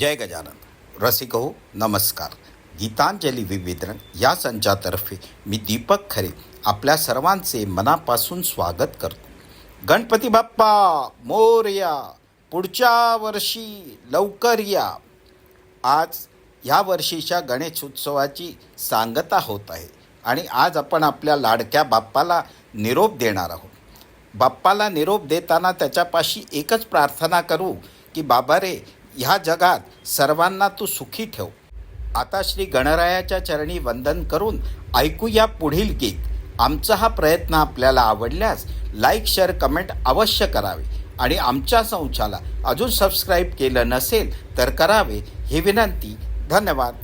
जय गजानन. रसिको नमस्कार. गीतांजली विविधरण या संचातर्फे मी दीपक खरे आपल्या सर्वांचे मनापासून स्वागत करतो. गणपती बाप्पा मोरया, पुढच्या वर्षी लवकर या. आज ह्या वर्षीच्या गणेशोत्सवाची सांगता होत आहे आणि आज आपण आपल्या लाडक्या बाप्पाला निरोप देणार आहोत. बाप्पाला निरोप देताना त्याच्यापाशी एकच प्रार्थना करू की बाबा रे, ह्या जगात सर्वांना तू सुखी ठेव. आता श्री गणरायाच्या चरणी वंदन करून ऐकूया पुढील गीत. आमचा हा प्रयत्न आपल्याला आवडल्यास लाईक, शेअर, कमेंट अवश्य करावे आणि आमच्या संचाला अजून सबस्क्राईब केलं नसेल तर करावे ही विनंती. धन्यवाद.